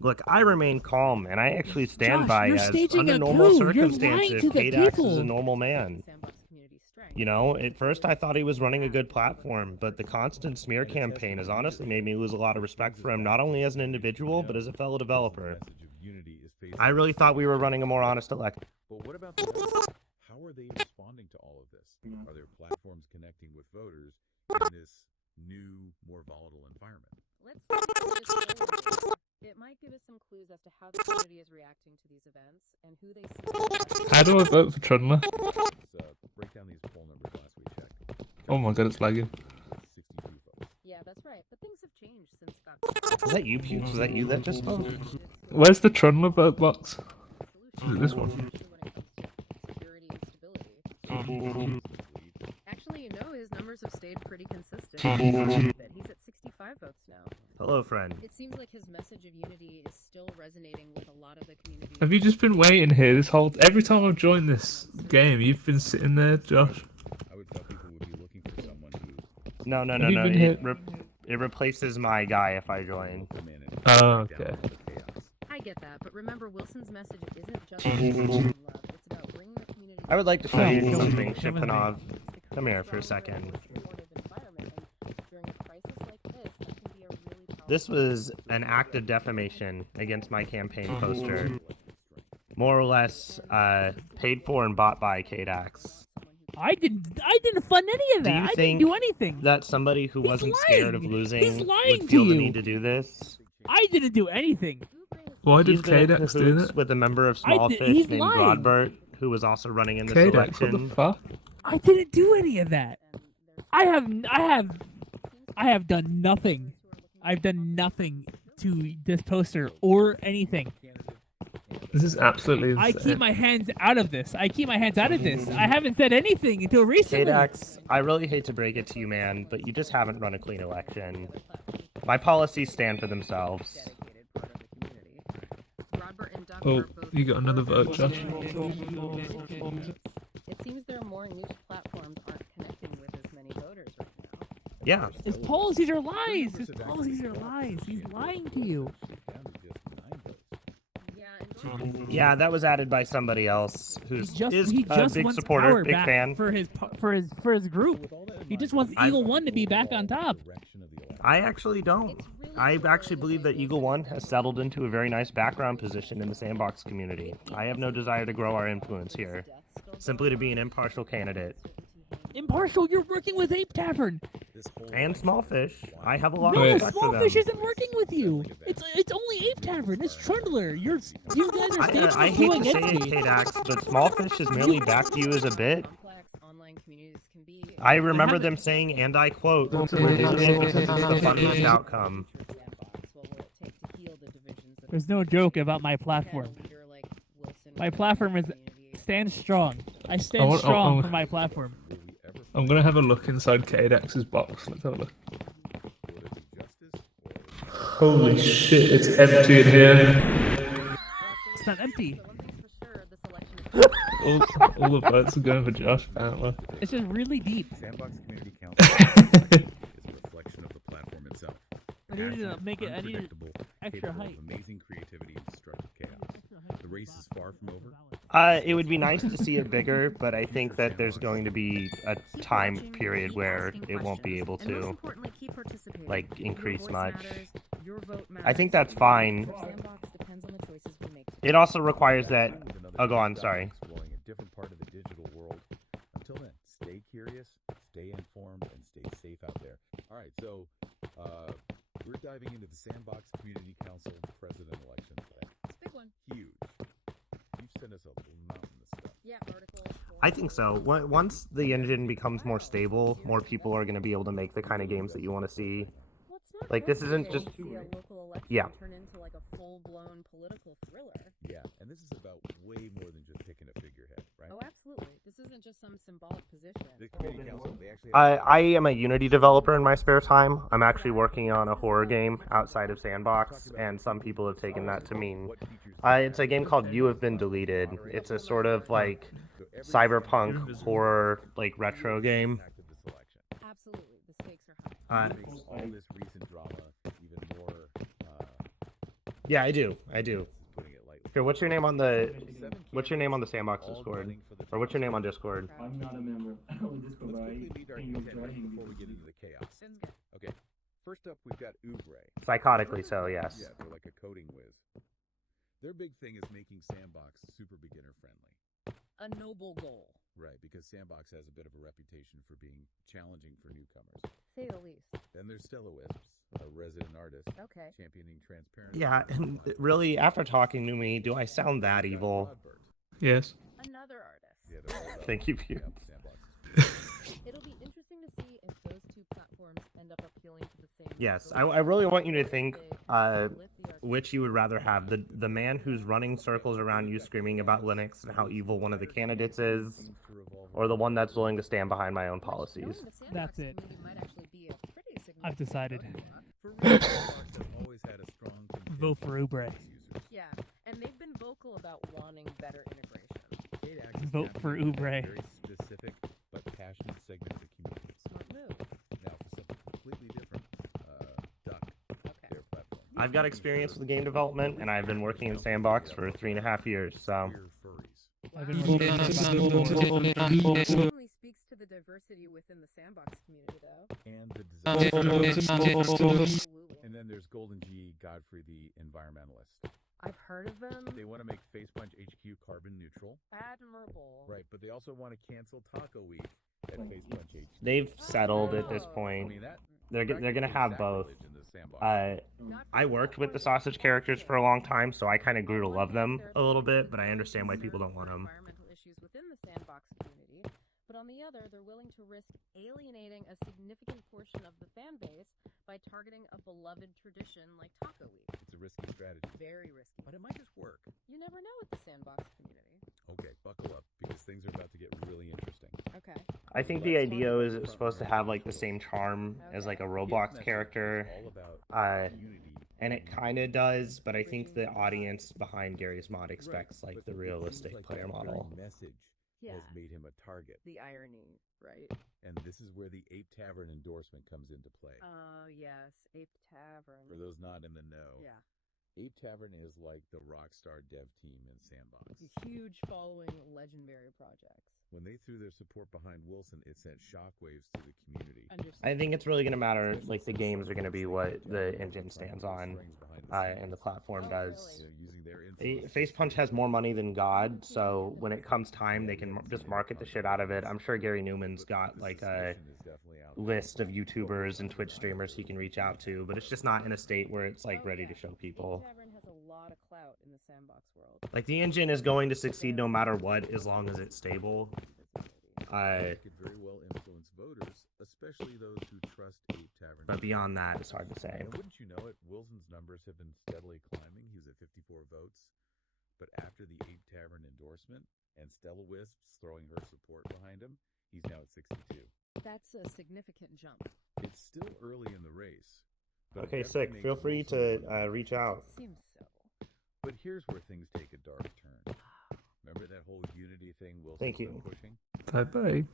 Look, I remain calm, and I actually stand Josh, by you're as staging under a normal coup. You're lying circumstances, to the Kaydax is people. a normal man. You know, at first I thought he was running a good platform, but the constant smear campaign has honestly made me lose a lot of respect for him, not only as an individual, but as a fellow developer. I really thought we were running a more honest election. But what about the voters? How are they responding to all of this? Are there platforms connecting with voters in this new, more volatile environment? It might give us some clues as to how the community is reacting to these events and who they see. How do I vote for Trundler? Let's break down these poll numbers last we checked. Oh my god, it's lagging. 62 votes. Yeah, that's right. But things have changed since Scott. Was that you, Pukes? Was that you that just spoke? Where's the Trundler vote box? Is it this one? Security and stability. Actually, you know, his numbers have stayed pretty consistent. He's at 65 votes now. Hello, friend. It seems like his message of unity is still resonating with a lot of the community. Have you just been waiting here this whole... Every time I've joined this game, you've been sitting there, Josh? I would thought people would be looking for someone who... No. It replaces my guy if I join. Oh, okay. I get that, but remember, Wilson's message isn't just about love. It's about bringing the community... I would like to show you something, Shipanov. Come here for a second. This was an act of defamation against my campaign poster. More or less, paid for and bought by Kaydax. I didn't fund any of that. I didn't do anything. That somebody who wasn't scared of losing would to feel the you. need to do this? I didn't do anything. Why did He's been in Kaydax do cahoots that? with a member of Smallfish he's named lying. Rodbert, who was also running in this Kaydax, election. what the fuck? I didn't do any of that. I have done nothing. I've done nothing to this poster or anything. This is absolutely insane. I keep my hands out of this. I haven't said anything until recently. Kaydax, I really hate to break it to you, man, but you just haven't run a clean election. My policies stand for themselves. Oh, you got another vote, Josh. It seems there are more news platforms aren't connecting with as many voters right now. Yeah. His policies are lies. His policies are lies. He's lying to you. Yeah, that was added by somebody else who's He is just a big wants supporter, power big back fan. for his group. He just wants Eagle One to be back on top. I actually don't. I actually believe that Eagle One has settled into a very nice background position in the s&box community. I have no desire to grow our influence here, simply to be an impartial candidate. Impartial, you're working with Ape Tavern. And Smallfish. I have a lot No, of respect for them. Smallfish isn't working with you. It's only Ape Tavern. It's Trundler. You guys are staging I hate to say it, enemy. Kaydax, but Smallfish has merely backed you as a bit. I remember them saying, and I quote, "We're doing it because it's the funniest outcome." There's no joke about my platform. My platform stands strong. I stand strong for my platform. I'm gonna have a look inside Kaydax's box. Let's have a look. Holy shit, it's empty in here. It's not empty. all the votes are going for Josh, apparently. It's just really deep. Sandbox Community Council is a reflection of the platform itself. I need to make it. I need Unpredictable, extra capable height. of amazing creativity and destructive chaos. The race is far from over. It would be nice to see it bigger, but I think that there's going to be a time period where it won't be able to, like, increase much. I think that's fine. It also requires that... Oh, go on, sorry. Exploring a different part of the digital world. Until then, stay curious, stay informed, and stay safe out there. All right, so we're diving into the Sandbox Community Council president election today. It's a big one. Huge. You've sent us a mountain of stuff. Yeah, articles. I think so. Once the engine becomes more stable, more people are going to be able to make the kind of games that you want to see. Like, this isn't just... Yeah. Turn into like a full-blown political thriller. Yeah, and this is about way more than just picking a figurehead, right? Oh, absolutely. This isn't just some symbolic position. The community council, they actually I am a Unity developer in my spare time. I'm actually working on a horror game outside of Sandbox, and some people have taken that to mean... it's a game called You Have Been Deleted. It's a sort of, like, cyberpunk horror, like, retro game. Absolutely. The stakes are high. makes all this recent drama even more Yeah, I do. I do. Putting it lightly. Here, what's your name on the Seven what's your name on the candidates, Sandbox all Discord? gunning for the Or what's your top name on spot. Discord? I'm not a member of Discord, but Let's I quickly meet our think you're contenders joining before we get into the chaos. Sounds good. Okay, first up we've got Ubre. Psychotically so, yes. Yeah, they're like a coding whiz. Their big thing is making Sandbox super beginner friendly. A noble goal. Right, because Sandbox has a bit of a reputation for being challenging for newcomers. Say the least. Then there's Stella Wisps, a resident artist, Okay. championing transparency. Yeah, and really, after talking to me, do I sound that evil? Yes. Another artist. Yeah, they're all Thank you, Yep, Pierce. Sandbox. It'll be interesting to see if those two platforms end up appealing to the same. Yes, voter I really want you to base, think they lift the arcade. which you would rather have. The man who's running circles around you screaming about Linux and how evil one of the candidates is, or the one that's willing to stand behind my own Which, policies. knowing the Sandbox That's it. community might actually be a pretty significant I've decided. voting bloc. For real, Sandbox has always had a strong Vote for contingent Ubre. of users. Yeah, and they've been vocal about wanting better integration. Kaydax is Vote for navigating a Ubre. very specific but passionate segment of the community. Smart move. Now, for something completely different, Duck, Okay. their platform. I've got experience with game development, and I've been working in Sandbox for 3.5 years, so... Queer furries. I've been working on it about Definitely speaks to the diversity within the Sandbox community, though. And the design. Absolutely. And then there's Golden G, Godfrey the environmentalist. I've heard of them. They want to make Facepunch HQ carbon neutral. Admirable. Right, but they also want to cancel Taco Week at Facepunch HQ. They've settled at this I point. mean, that They're gonna have both. sacrilege in the Sandbox. Not I worked with the sausage characters for a long time, so I kind of grew to love them a little bit, but I understand why people don't want them. Environmental issues within the Sandbox community, but on the other, they're willing to risk alienating a significant portion of the fan base by targeting a beloved tradition like Taco Week. It's a risky strategy, Very risky. but it might just work. You never know with the Sandbox community. Okay, buckle up, because things are about to get really interesting. Okay. I think the idea is it's supposed to have like the same charm as like a Roblox character, All about unity. and it kind of does, but I think the audience behind Gary's mod expects Right, like but the it seems realistic like player that very model. message Yeah. has made him a target. The irony, right? And this is where the Ape Tavern endorsement comes into play. Oh, yes. Ape Tavern. For those not in the know, Yeah. Ape Tavern is like the Rockstar dev team in Sandbox. A huge following legendary projects. When they threw their support behind Wilson, it sent shockwaves through the community. Understood. I think it's really going to matter, like the games are going to be what the engine stands on, and the platform does. You know, using their influence. Facepunch has more money than God, so when it comes time, they can just market the shit out of it. I'm sure Gary Newman's got like a list of YouTubers and Twitch streamers he can reach out to, but it's just not in a state where it's like ready to show people. Ape Tavern has a lot of clout in the Sandbox world. Like the engine is going to succeed no matter what, as long as it's stable. It could very well influence voters, especially those who trust Ape Tavern. But beyond that, it's hard to say. And wouldn't you know it, Wilson's numbers have been steadily climbing. He was at 54 votes. But after the Ape Tavern endorsement and Stella Wisps throwing her support behind him, he's now at 62. That's a significant jump. It's still early in the race. but it Okay, definitely sick. makes Feel free Wilson to look reach out. Seems so. But here's where things take a dark turn. Remember that whole unity thing Wilson's Thank been you. pushing? Bye bye.